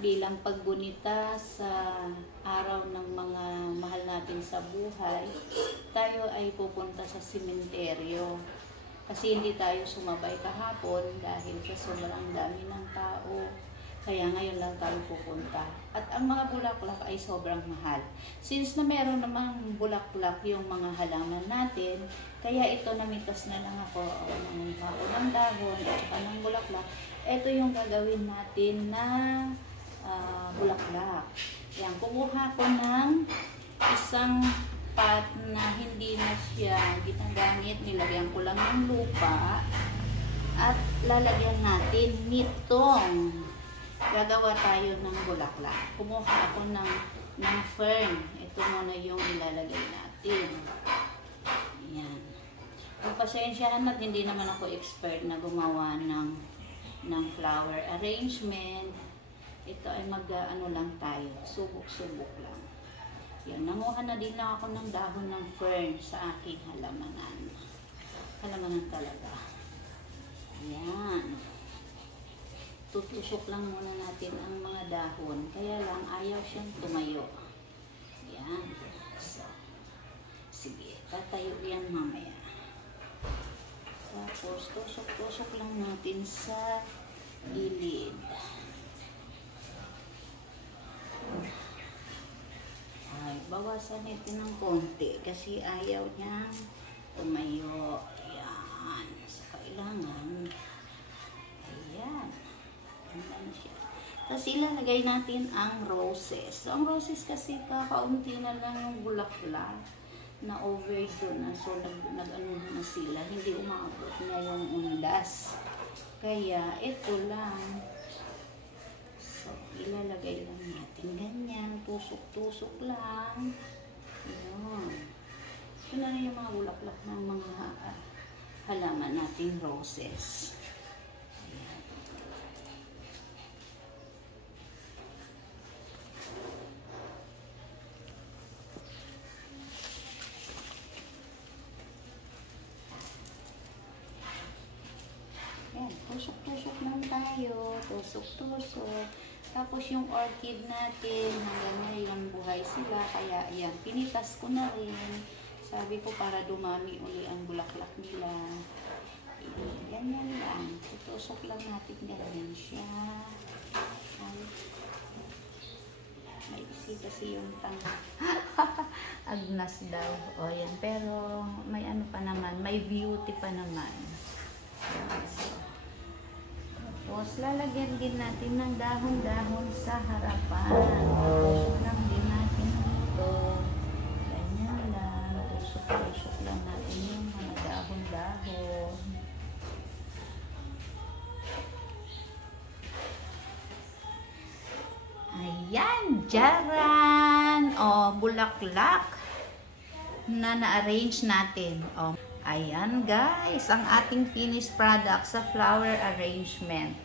bilang paggunita sa araw ng mga mahal natin sa buhay, tayo ay pupunta sa sementeryo. Kasi hindi tayo sumabay kahapon dahil sa sobrang dami ng tao. Kaya ngayon lang tayo pupunta. At ang mga bulaklak ay sobrang mahal. Since na meron namang bulaklak yung mga halaman natin, kaya ito namitas na lang ako ng ng dahon at saka ng bulaklak. Ito yung gagawin natin na bulaklak. Yan, kumuha ko ng isang pot na hindi na siya ginagamit. Nilagyan ko lang ng lupa at lalagyan natin nitong gagawa tayo ng bulaklak. Kumuha ako ng fern. Ito muna yung ilalagay natin. Yan. Pasensyahan at hindi naman ako expert na gumawa ng flower arrangement. Ito ay mag-ano lang tayo. Subok-subok lang. Yan. Nanguha na din lang ako ng dahon ng fern sa aking halamanan. Halamanan talaga. Yan. Tutusok lang muna natin ang mga dahon. Kaya lang, ayaw siyang tumayo. Yan. So, sige, tatayo yan mamaya. Tapos, tusok-tusok lang natin sa gilid. Ay, bawasan natin ng konti kasi ayaw niyang tumayo. Yan. So, kailangan, ayan. Ayan siya. Tapos ilalagay natin ang roses. So, ang roses kasi kakaunti na lang yung bulaklak na overdo na. So, nag-ano na sila. Hindi umaabot na yung undas. Kaya, ito lang. So, ilalagay lang natin ganyan. Tusok-tusok lang. Ayan. Ito na rin yung mga bulaklak ng mga halaman nating roses. Tusok-tusok lang tayo. Tusok-tusok. Tapos yung orchid natin, hanggang ngayon buhay sila. Kaya ayan, pinitas ko na rin. Sabi ko para dumami uli ang bulaklak nila. Ganyan lang. Tutusok lang natin ganyan siya. May isi kasi yung tanga. Agnas daw. O yan. Pero may ano pa naman. May beauty pa naman. Tapos, lalagyan din natin ng dahon-dahon sa harapan. Tusok lang din natin dito. Ganyan lang. Tusok-tusok lang natin yung mga dahon-dahon. Ayan, jaran! O, bulaklak na na-arrange natin. O, ayan guys, ang ating finished product sa flower arrangement.